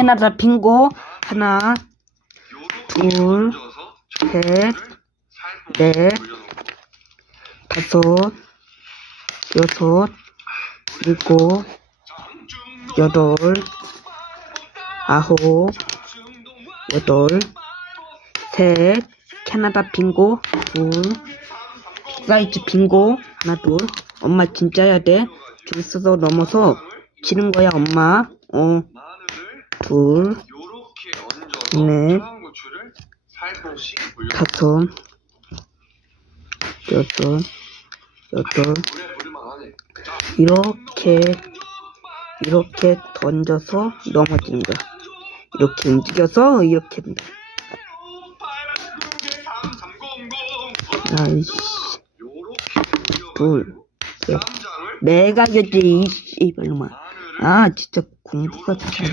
캐나다 빙고. 하나 둘, 셋, 넷, 다섯 여섯 일곱 여덟 아홉 여덟 셋. 캐나다 빙고. 둘 사이즈 빙고. 하나 둘. 엄마 진짜야 돼 줄 서서 넘어서 지는 거야 엄마. 어 얹어서 네. 뿌릴만 하네 자 이렇게 이렇게 던져서 거야. 이렇게 움직여서 이렇게 된다. 아이씨, 둘, 셋. 내가 이겼지 이 이발로만. 마늘을 아 진짜 공부가 잘해.